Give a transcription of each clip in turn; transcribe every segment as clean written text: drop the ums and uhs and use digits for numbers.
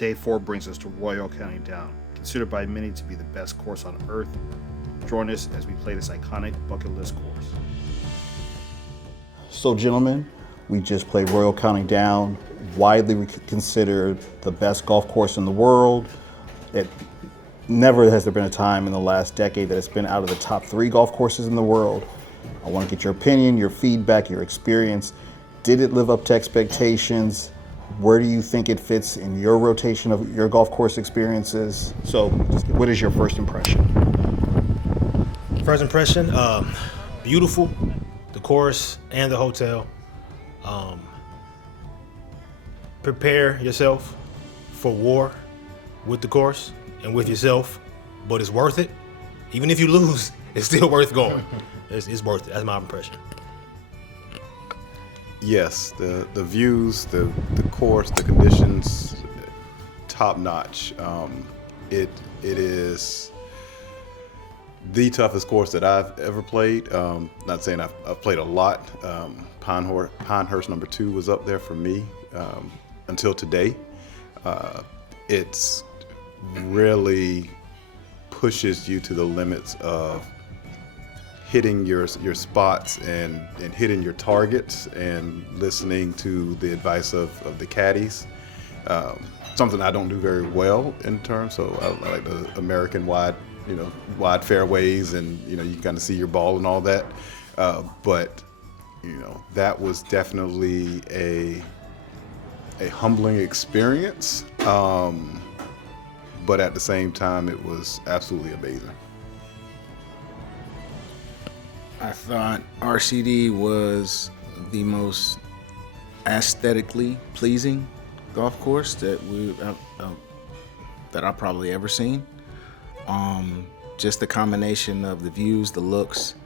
Day 4 brings us to Royal County Down, considered by many to be the best course on earth. Join us as we play this iconic bucket list course. So gentlemen, we just played Royal County Down, widely considered the best golf course in the world. It never has there been a time in the last decade that it's been out of the top 3 golf courses in the world. I want to get your opinion, your feedback, your experience. Did it live up to expectations? Where do you think it fits in your rotation of your golf course experiences? So what is your first impression? First impression, beautiful, the course and the hotel. Prepare yourself for war with the course and with yourself, but it's worth it. Even if you lose, it's still worth going. It's worth it. That's my impression. Yes, the views, the course, the conditions, top notch. It is the toughest course that I've ever played. Not saying I've played a lot. Pinehurst number 2 was up there for me until today. It's really pushes you to the limits of hitting your spots and hitting your targets and listening to the advice of the caddies. Something I don't do very well in terms, so I like the American wide fairways, and you can kind of see your ball and all that. But that was definitely a humbling experience. But at the same time, it was absolutely amazing. I thought RCD was the most aesthetically pleasing golf course that I've probably ever seen. Just the combination of the views, the looks,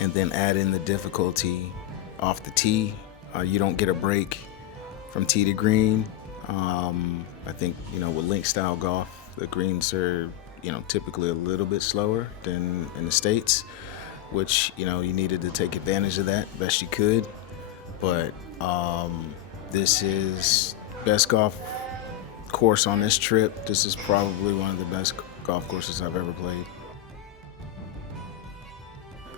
and then add in the difficulty off the tee. You don't get a break from tee to green. I think with link style golf, the greens are typically a little bit slower than in the States, which you needed to take advantage of that best you could. But this is best golf course on this trip. This is probably one of the best golf courses I've ever played.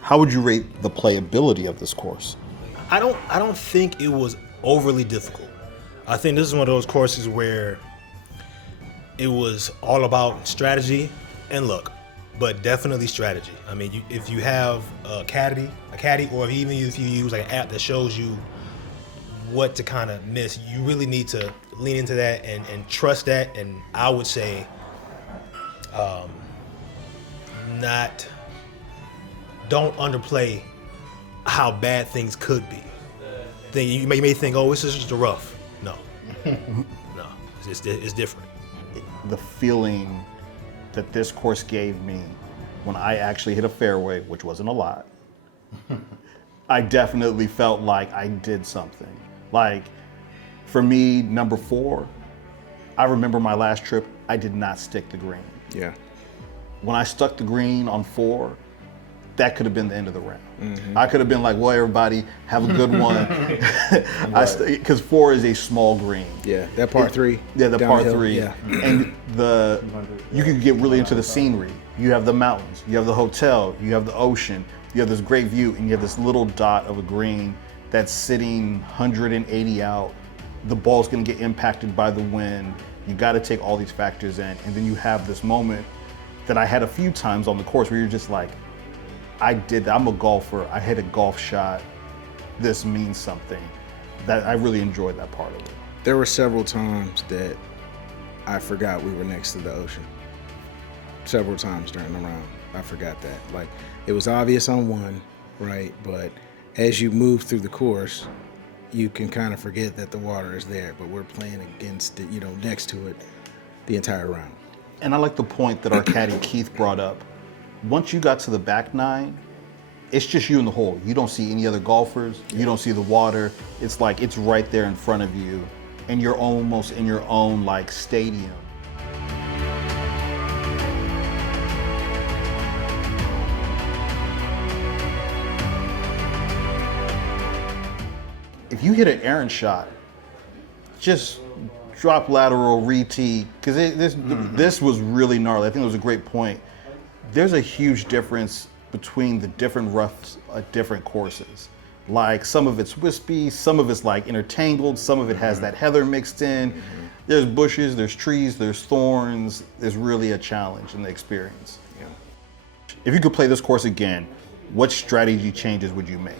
How would you rate the playability of this course? I don't think it was overly difficult. I think this is one of those courses where it was all about strategy and luck, but definitely strategy. I mean, if you have a caddy, or even if you use like an app that shows you what to kind of miss, you really need to lean into that and trust that. And I would say, don't underplay how bad things could be. You may think, oh, this is just a rough. No, no, it's different. The feeling that this course gave me when I actually hit a fairway, which wasn't a lot, I definitely felt like I did something. Like, for me, number 4, I remember my last trip, I did not stick the green. Yeah. When I stuck the green on 4, that could have been the end of the round. Mm-hmm. I could have been like, well, everybody, have a good one. Because 4 is a small green. Yeah, that par 3. Yeah, the par downhill, 3. Yeah. And you could get really into the scenery. You have the mountains, you have the hotel, you have the ocean, you have this great view, and you have this little dot of a green that's sitting 180 out. The ball's gonna get impacted by the wind. You gotta take all these factors in. And then you have this moment that I had a few times on the course where you're just like, I'm a golfer, I hit a golf shot, this means something. That I really enjoyed that part of it. There were several times that I forgot we were next to the ocean. Several times during the round, I forgot that. Like, it was obvious on one, right? But as you move through the course, you can kind of forget that the water is there, but we're playing against it, next to it the entire round. And I like the point that our caddy Keith brought up. Once you got to the back 9, it's just you in the hole. You don't see any other golfers. You don't see the water. It's like it's right there in front of you, and you're almost in your own like stadium. If you hit an errant shot, just drop lateral, re-tee, because this was really gnarly. I think it was a great point. There's a huge difference between the different roughs at different courses. Like some of it's wispy, some of it's like intertangled, some of it has that heather mixed in. There's bushes, there's trees, there's thorns. There's really a challenge in the experience. Yeah. If you could play this course again, what strategy changes would you make?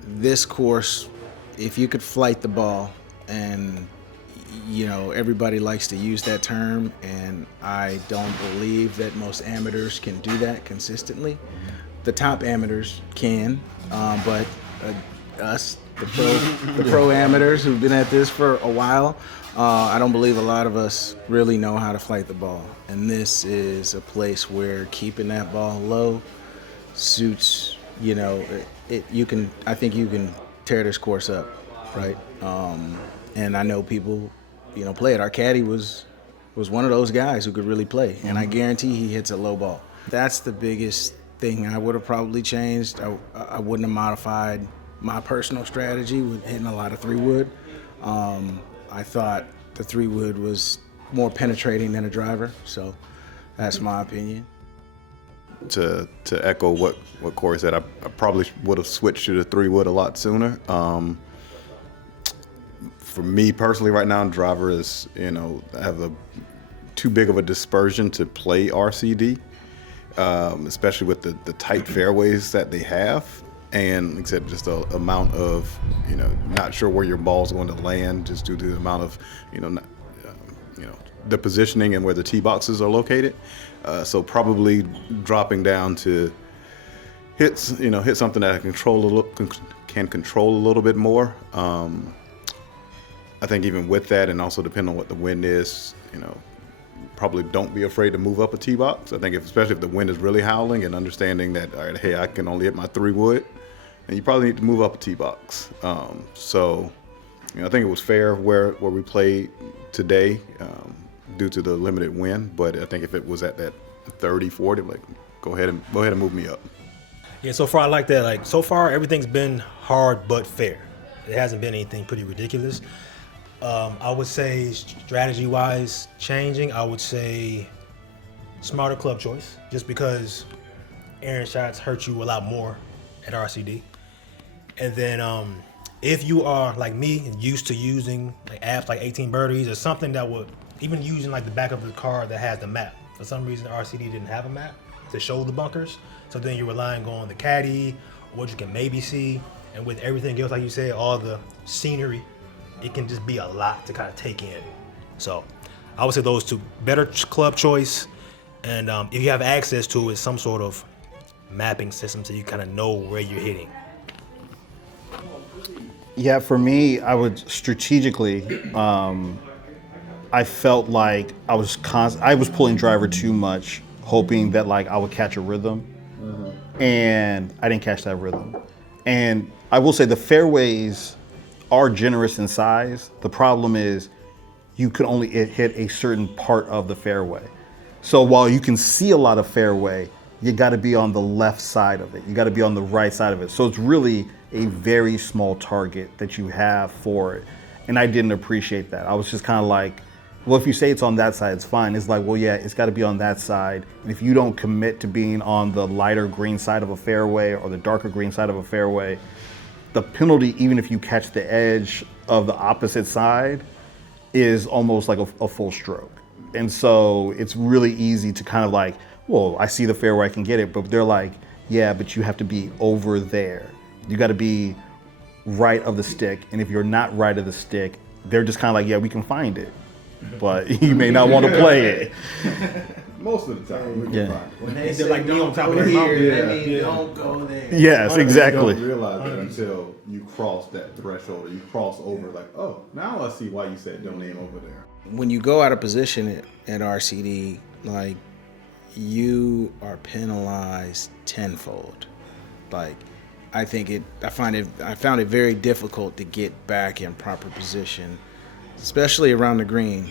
This course, if you could flight the ball, and everybody likes to use that term, and I don't believe that most amateurs can do that consistently. The top amateurs can, but us, the pro amateurs who've been at this for a while, I don't believe a lot of us really know how to flight the ball. And this is a place where keeping that ball low suits, I think you can tear this course up, right? And I know people, play it. Our caddy was one of those guys who could really play, and I guarantee he hits a low ball. That's the biggest thing I would have probably changed. I wouldn't have modified my personal strategy with hitting a lot of 3-wood. I thought the 3-wood was more penetrating than a driver, so that's my opinion. To echo what Corey said, I probably would have switched to the 3-wood a lot sooner. For me personally, right now, driver is have too big of a dispersion to play RCD, especially with the tight fairways that they have, and except just the amount of not sure where your ball's going to land, just due to the amount of the positioning and where the tee boxes are located. So probably dropping down to hit something that can control a little bit more. I think even with that, and also depending on what the wind is, probably don't be afraid to move up a tee box. I think especially if the wind is really howling, and understanding that, all right, hey, I can only hit my 3-wood, and you probably need to move up a tee box. So I think it was fair where we played today, due to the limited wind. But I think if it was at that 30, 40, like go ahead and move me up. Yeah, so far I like that. Like so far everything's been hard but fair. It hasn't been anything pretty ridiculous. I would say strategy-wise changing, I would say smarter club choice, just because errant shots hurt you a lot more at RCD. And then if you are like me and used to using like apps like 18 birdies or something that would, even using like the back of the car that has the map. For some reason RCD didn't have a map to show the bunkers. So then you're relying on the caddy, what you can maybe see. And with everything else, like you said, all the scenery, it can just be a lot to kind of take in. So I would say those two, better club choice, and if you have access to it, some sort of mapping system so you kind of know where you're hitting. Yeah, for me, I would strategically, I felt like I was pulling driver too much, hoping that like I would catch a rhythm, and I didn't catch that rhythm. And I will say the fairways are generous in size. The problem is you could only hit a certain part of the fairway. So while you can see a lot of fairway, you got to be on the left side of it. You got to be on the right side of it. So it's really a very small target that you have for it. And I didn't appreciate that. I was just kind of like, well, if you say it's on that side, it's fine. It's like, well, yeah, it's got to be on that side. And if you don't commit to being on the lighter green side of a fairway or the darker green side of a fairway, the penalty, even if you catch the edge of the opposite side, is almost like a full stroke. And so it's really easy to kind of like, well, I see the fairway, I can get it. But they're like, yeah, but you have to be over there. You got to be right of the stick. And if you're not right of the stick, they're just kind of like, yeah, we can find it, but you may not want to play it. Most of the time, we can find it. When they They're like, say don't don't go go here, here, they they mean mean don't go there. Yes, You exactly. don't realize that until you cross that threshold, or you cross over, like, oh, now I see why you said don't aim over there. When you go out of position at RCD, like, you are penalized tenfold. Like, I found it very difficult to get back in proper position, especially around the green,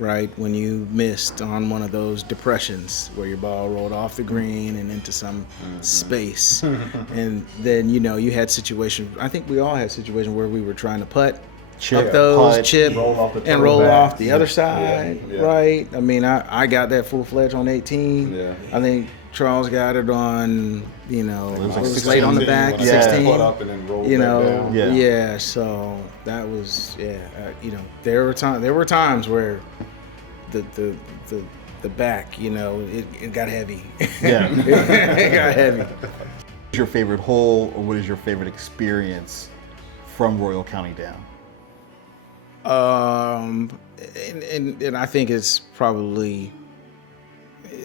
right? When you missed on one of those depressions where your ball rolled off the green and into some space. And then, you had situations, I think we all had situations where we were trying to putt Chip, up those, putt. chip, Roll off the and roll toe off back. the other side, Yeah. right? I mean, I got that full fledged on 18. Yeah. I think Charles got it on, it was like late on the 16 back, when I Yeah. 16. put up and then roll You back know, down. Yeah. So that was, there were times where the back, it got heavy. Yeah. It got heavy. What's your favorite hole, or what is your favorite experience from Royal County down? And I think it's probably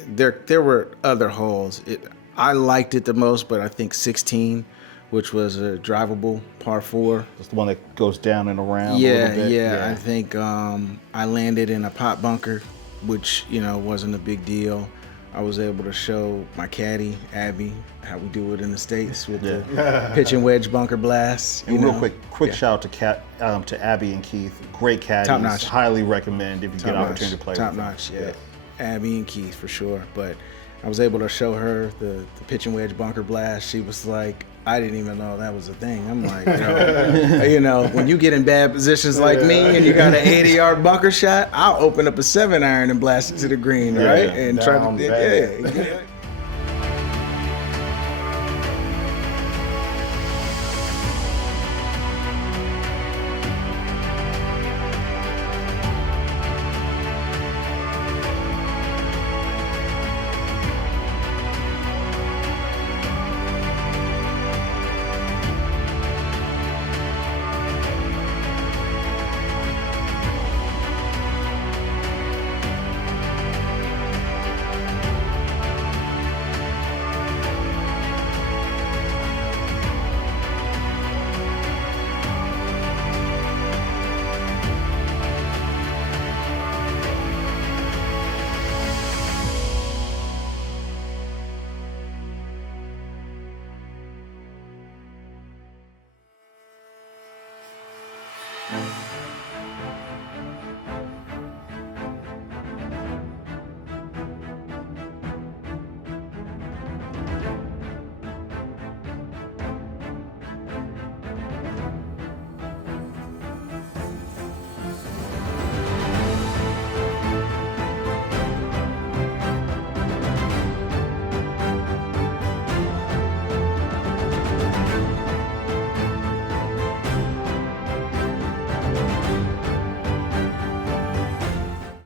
there were other holes. I liked it the most, but I think 16, which was a drivable par 4. It's the one that goes down and around a little bit. Yeah. I think I landed in a pot bunker, which wasn't a big deal. I was able to show my caddy Abby how we do it in the States with the pitch and wedge bunker blast. And real quick shout out to Abby and Keith. Great caddies. Top notch. Highly recommend if you get an opportunity to play Top with them. notch, yeah. Abby and Keith for sure. But I was able to show her the pitch and wedge bunker blast. She was like, I didn't even know that was a thing. I'm like, when you get in bad positions like me and you got an 80-yard bunker shot, I'll open up a 7-iron and blast it to the green, right? And try Down to, bad.